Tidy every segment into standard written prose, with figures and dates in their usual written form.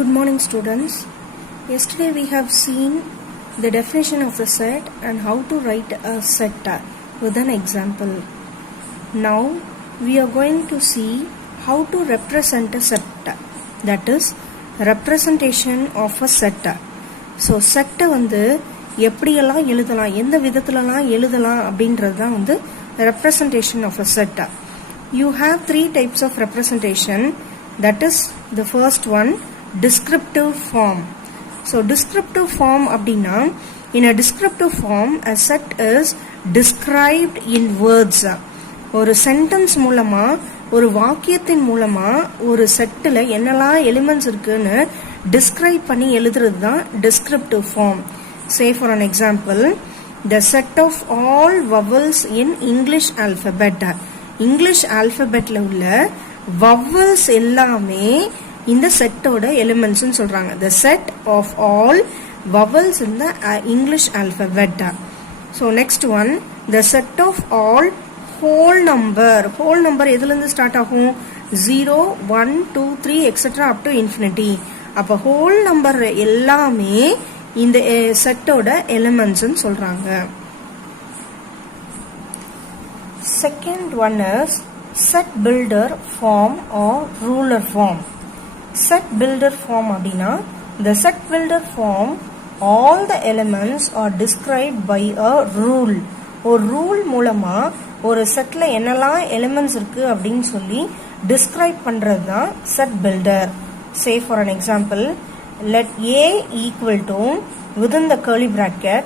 Good morning, students. Yesterday we have seen the definition of a set and how to write a set with an example. Now we are going to see how to represent a set, that is representation of a set. So set வந்து எப்படியெல்லாம் எழுதலாம், எந்த விதத்துலலாம் எழுதலாம் அப்படின்றது தான் வந்து representation of a set. You have three types of representation. That is the first one, descriptive form. So descriptive form அப்படின்னா, in a descriptive form a set is described in words. ஒரு sentence மூலமா, ஒரு வாக்கியத்தின் மூலமா ஒரு செட்டில் என்னெல்லாம் எலிமெண்ட்ஸ் இருக்குன்னு describe பண்ணி எழுதுறது தான் descriptive form. Say for an example, the set of all vowels in English alphabet. English alphabetல உள்ள vowels எல்லாமே இந்த செட்டோட எலிமெண்ட்ஸ் சொல்றாங்க. The set of all vowels in the English alphabet. So next one, the set of all whole number. Whole number எதுல இருந்து ஸ்டார்ட் ஆகும்? 0, 1, 2, 3 etc. up to infinity. அப்ப whole number எல்லாமே இந்த செட்டோட எலிமெண்ட்ஸ் சொல்றாங்க. Second one is set builder form or ruler form. Set builder form அப்படின்னா, the set builder form all the elements are described by a rule. ஒரு ரூல் மூலமா ஒரு செட்ல என்னெல்லாம் எலிமெண்ட்ஸ் இருக்கு அப்படின்னு சொல்லி டிஸ்கிரைப் பண்றது தான் set builder. Say for an example, let A equal to within the curly bracket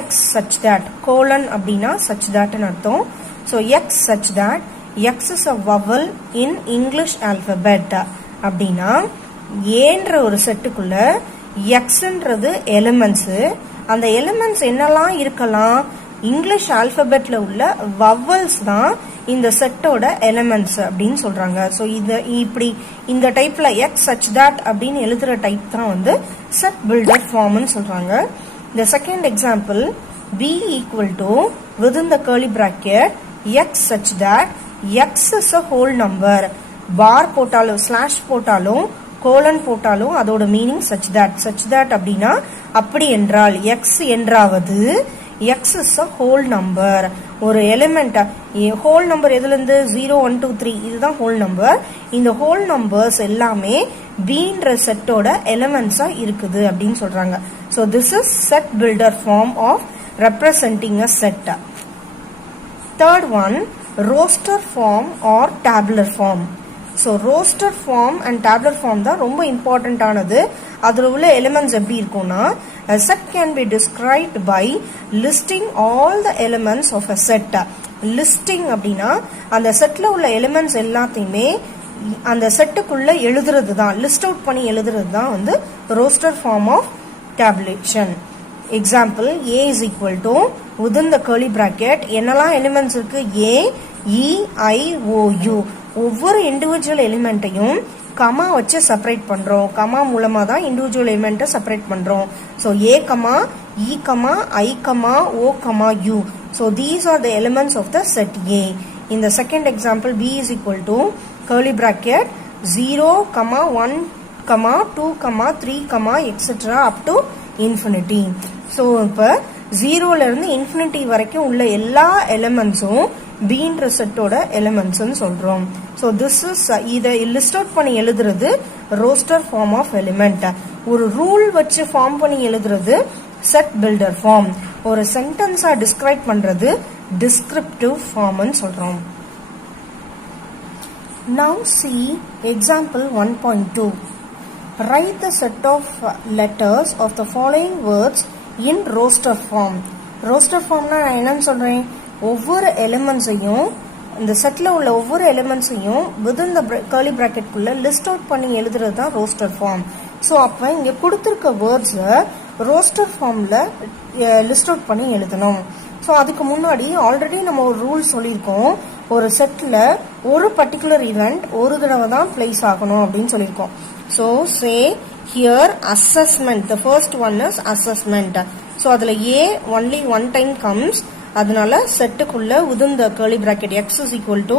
x such that colon அப்படின்னா such that ன்னு அர்த்தம். So x such that x is a vowel in English alphabet. அப்படின்னா ஏன்ற ஒரு செட்டுக்குள்ள எக்ஸ்ன்றது எலிமெண்ட்ஸ், அந்த எலிமெண்ட்ஸ் என்னெல்லாம் இருக்கலாம், இங்கிலீஷ் ஆல்பபெட்ல உள்ள வவல்ஸ் தான் இந்த செட்டோட எலிமெண்ட்ஸ் அப்படின்னு சொல்றாங்க. ஸோ இது இப்படி இந்த டைப்ல எக்ஸ் சச் தட் அப்படின்னு எழுதுற டைப் தான் வந்து செட் பில்டர் ஃபார்ம்னு சொல்றாங்க. The second example, b equal to within the curly bracket x such that x is a whole number. பார் போட்டாலும் ஸ்லாஷ் போட்டாலும் கோலன் போட்டாலும் அதோட மீனிங் such that அப்படின்னா அப்படி என்றால், எக்ஸ் என்றாவது x is a whole number. ஒரு எலிமெண்ட் ஹோல் நம்பர் எதுல இருந்து 0, 1, 2, 3 இதுதான் ஹோல் நம்பர். இந்த ஹோல் நம்பர்ஸ் எல்லாமே பீன்ற செட்டோட எலிமெண்ட்ஸா இருக்குது அப்படின்னு சொல்றாங்க. So this is set builder form of representing a set. Third one, roster form or tabular form. So roster form and tabular form தான் ரொம்ப இம்பார்ட்டன்ட் ஆனது. அதில் உள்ள எலிமெண்ட்ஸ் எப்படி இருக்கும்னா, a set can be described by listing all the elements of a set. Listing அப்படின்னா அந்த செட்ல உள்ள எலிமெண்ட்ஸ் எல்லாத்தையுமே அந்த செட்டுக்குள்ள எழுதுறது தான், லிஸ்ட் அவுட் பண்ணி எழுதுறது தான் வந்து roster form of tabulation. Example, a is equal to within the curly bracket என்னெல்லாம் எலிமெண்ட்ஸ் இருக்கு, a, e, i, o, u. ஒவ்வொரு இண்டிவிஜுவல் எலிமெண்ட்டையும் கமா வச்சு செப்பரேட் பண்றோம். கமா மூலமா தான் இண்டிவிஜுவல் எலிமெண்ட்டை செப்பரேட் பண்றோம். So A comma, E comma, I comma, O comma, U. So these are the elements of the set A. இந்த second example, b is equal to curly bracket 0, 1, 2, 3, etc. up to infinity. So இப்போ 0ல இருந்து இன்ஃபினிட்டி வரைக்கும் உள்ள எல்லா எலிமெண்ட்ஸும் பீன்ற செட்டோட எலிமெண்ட்ஸ்னு சொல்றோம். ஸோ திஸ் இஸ் இதை லிஸ்ட் அவுட் பண்ணி எழுதுறது ரோஸ்டர் ஃபார்ம் ஆஃப் எலிமெண்ட். ஒரு ரூல் வச்சு ஃபார்ம் பண்ணி எழுதுறது செட் பில்டர் ஃபார்ம். ஒரு சென்டென்ஸா டிஸ்கிரைப் பண்றது டிஸ்கிரிப்டிவ் ஃபார்ம்னு சொல்றோம். Now see example 1.2. Write the set of letters of the following words in roster form. roster formனா நான் என்னன்னு சொல்றேன், ஒவ்வொரு எலிமெண்ட்ஸையும் இந்த செட்ல உள்ள ஒவ்வொரு எலிமெண்ட்ஸையும் within the curly bracket குள்ள லிஸ்ட் அவுட் பண்ணி எழுதுறது தான் roster form. ஸோ அப்போ இங்க கொடுத்துருக்க வேர்ட்ஸை roster formல லிஸ்ட் அவுட் பண்ணி எழுதணும். ஸோ அதுக்கு முன்னாடி ஆல்ரெடி நம்ம ஒரு ரூல் சொல்லியிருக்கோம், ஒரு செட்ல ஒரு பர்டிகுலர் ஈவெண்ட் ஒரு தடவை தான் பிளேஸ் ஆகணும் அப்படின்னு சொல்லியிருக்கோம். So say here assessment, the first one is assessment. So அதில் A only one time comes. அதனால செட்டுக்குள்ள within the curly bracket x is equal to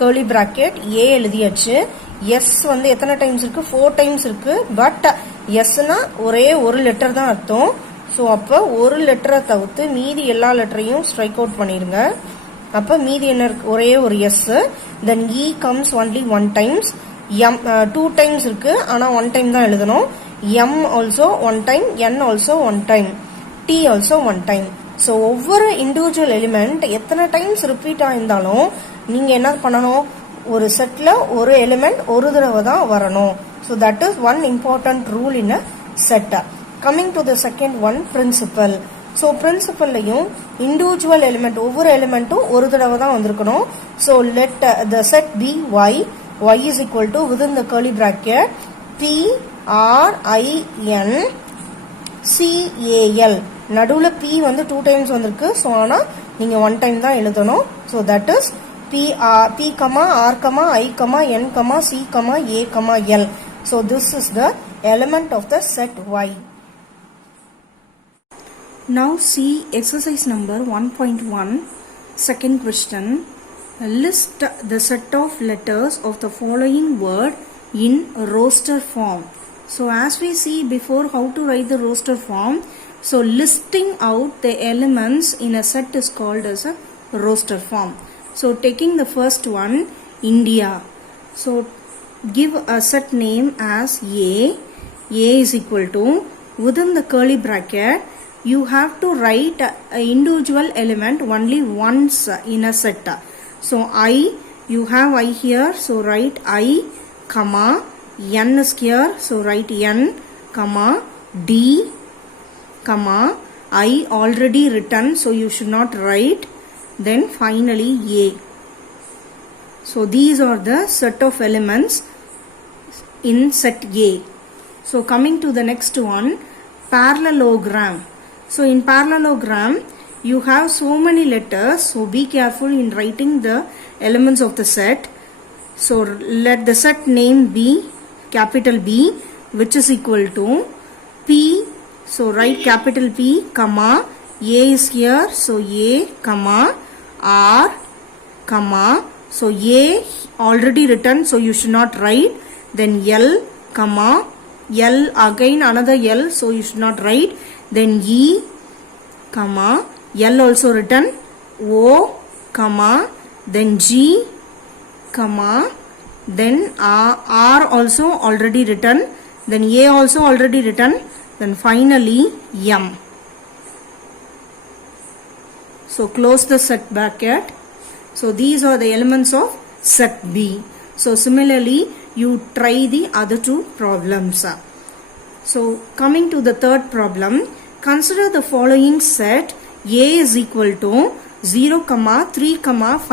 curly bracket a எழுதியாச்சு. s வந்து எத்தனை டைம்ஸ் இருக்கு? 4 டைம்ஸ் இருக்கு. பட் sனா ஒரே ஒரு லெட்டர் தான் அர்த்தம். ஸோ அப்போ ஒரு லெட்டரை தவிர்த்து மீதி எல்லா லெட்டரையும் ஸ்ட்ரைக் அவுட் பண்ணிருங்க. அப்போ மீதி என்ன இருக்கு? ஒரே ஒரு S. Then E comes only 1 times. M 2 times இருக்கு, ஆனா 1 டைம் தான் எழுதணும். M also 1 time, N also 1 time, T also 1 time. So ஒவ்வொரு இண்டிவிஜுவல் எலிமெண்ட் எத்தனை டைம்ஸ் ரிப்பீட் ஆயிருந்தாலும் நீங்க என்ன பண்ணணும்? ஒரு செட்ல ஒரு எலிமெண்ட் ஒரு தடவை தான் வரணும். So that is one important rule in a set. Coming to the second one, principle. ஸோ பிரின்சிபல்லையும் இண்டிவிஜுவல் எலிமெண்ட் ஒவ்வொரு எலிமெண்ட்டும் ஒரு தடவை தான் வந்திருக்கணும். So let the set be Y. y is equal to within the curly bracket p r i n c a l. நடுவுல p வந்து 2 டைம்ஸ் வந்திருக்கு. ஸோ ஆனா நீங்க 1 டைம் தான் எழுதணும். So that is p r p r i n c a l. So this is the element of the set y. Now see exercise number 1.1, second question. List the set of letters of the following word in roster form. So as we see before how to write the roster form, so listing out the elements in a set is called as a roster form. So taking the first one, India. So give a set name as A. A is equal to, within the curly bracket, you have to write an individual element only once in a set. So I, you have I here, so write I, comma, n is here, so write n, comma, d, comma, I already written, so you should not write, then finally A. So these are the set of elements in set A. So coming to the next one, parallelogram. So in parallelogram, you have so many letters, so be careful in writing the elements of the set. So let the set name be capital B, which is equal to P. So write capital P, comma, A is here, so A, comma, R, comma, so A already written, so you should not write. Then L, comma, L again another L, so you should not write. Then E, comma, L also written, O, comma, then G, comma, then R also already written, then A also already written, then finally M. So close the set bracket. So these are the elements of set B. So similarly, you try the other two problems. So coming to the third problem, consider the following set. A is equal to 0, 3, 5,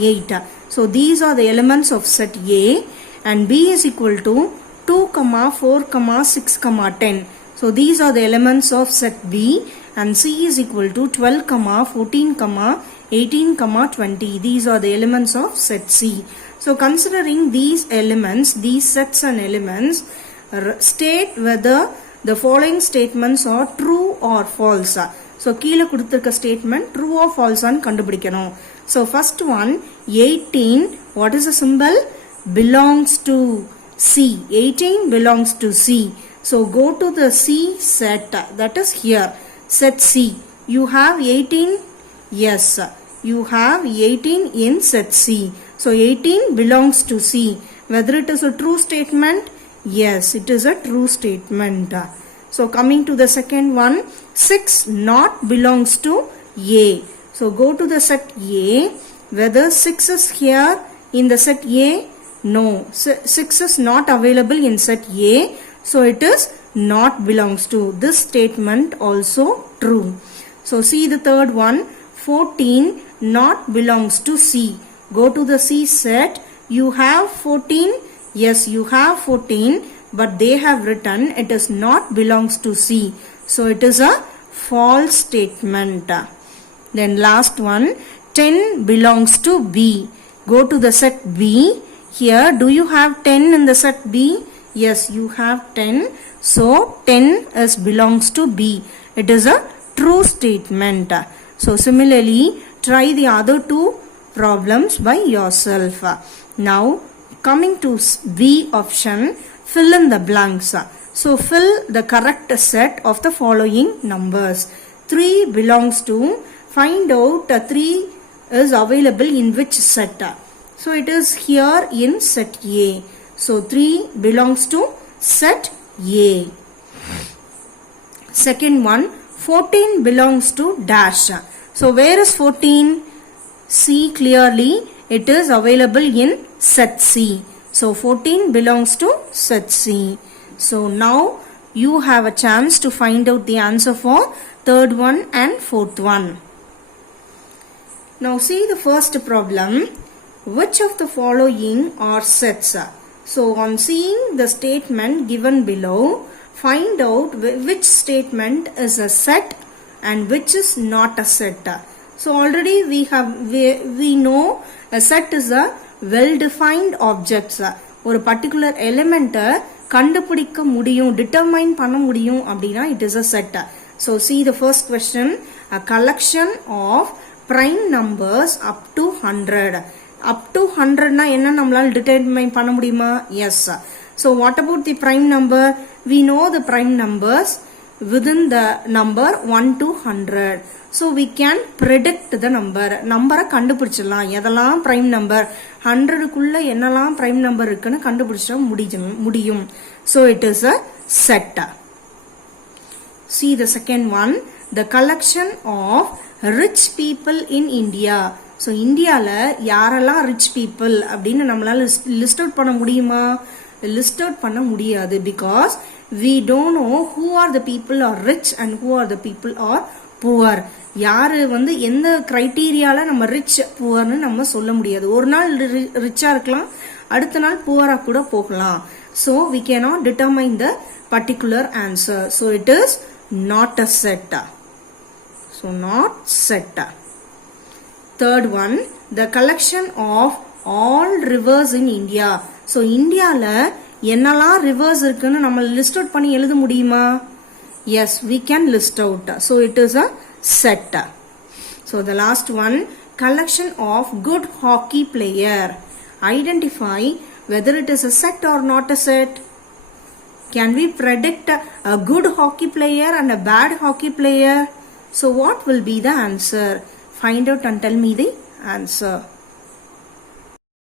8. So these are the elements of set A, and B is equal to 2, 4, 6, 10. So these are the elements of set B, and C is equal to 12, 14, 18, 20. These are the elements of set C. So considering these elements, these sets and elements, state whether the following statements are true or false. So கீழே கொடுத்திருக்க statement true or false ஆன்னு கண்டுபிடிக்கணும். So first one, 18, what is the symbol? Belongs to C. 18 belongs to C. So go to the C set, that is here, set C. You have 18, yes, you have 18 in set C. So 18 belongs to C. Whether it is a true statement? Yes, it is a true statement. So coming to the second one, 6 not belongs to A. So go to the set A. Whether 6 is here in the set A? No. 6 is not available in set A. So it is not belongs to. This statement also true. So see the third one, 14 not belongs to C. Go to the C set. You have 14. Yes, you have 14. But they have written it is not belongs to C. So it is a false statement. Then last one, 10 belongs to B. Go to the set B. Here, do you have 10 in the set B? Yes, you have 10. So 10 belongs to B. It is a true statement. So similarly, try the other two problems by yourself. Now coming to B option, fill in the blanks. So fill the correct set of the following numbers. 3 belongs to, find out 3 is available in which set. So it is here in set A. So 3 belongs to set A. Second one, 14 belongs to dash. So where is 14? See clearly, it is available in set C. So 14 belongs to set C. So now you have a chance to find out the answer for third one and fourth one. Now see the first problem. Which of the following are sets? So on seeing the statement given below, find out which statement is a set and which is not a set. So already we know a set is a well-defined objects. ஒரு particular element கண்டுபிடிக்க முடியும், determine பண்ண முடியும் அப்படினா it is a set. So see the first question, a collection of prime numbers up to 100. Up to 100 na என்ன நம்மளால determine பண்ண முடியுமா? Yes. So what about the prime number? We know the prime numbers within the number 1 to 100. So we can predict the number. நம்பரை கண்டுபிடிச்சிடலாம். எதெல்லாம் prime number 100 குள்ள என்னெல்லாம் prime number இருக்குன்னு கண்டுபிடிச்ச முடியும். So it is a set. See the second one, the collection of rich people in India. So இந்தியால யாரெல்லாம் rich people அப்படின்னு நம்மளால list out பண்ண முடியுமா? List out பண்ண முடியாது, because we don't know who are the people are rich and who are the people are poor. யாரு வந்து எந்த கிரைட்டீரியால நம்ம ரிச் புவர்னு நம்ம சொல்ல முடியாது. ஒரு நாள் ரிச்சா இருக்கலாம், அடுத்த நாள் புவரா கூட போகலாம். So we cannot determine the particular answer. So it is not a set. So not set. Third one, the collection of all rivers in India. So இந்தியால என்னெல்லாம் rivers இருக்குன்னு நம்ம list out பண்ணி எழுத முடியுமா? Yes, we can list out. So it is a set. So the last one, collection of good hockey player. Identify whether it is a set or not a set. Can we predict a good hockey player and a bad hockey player? So what will be the answer? Find out and tell me the answer.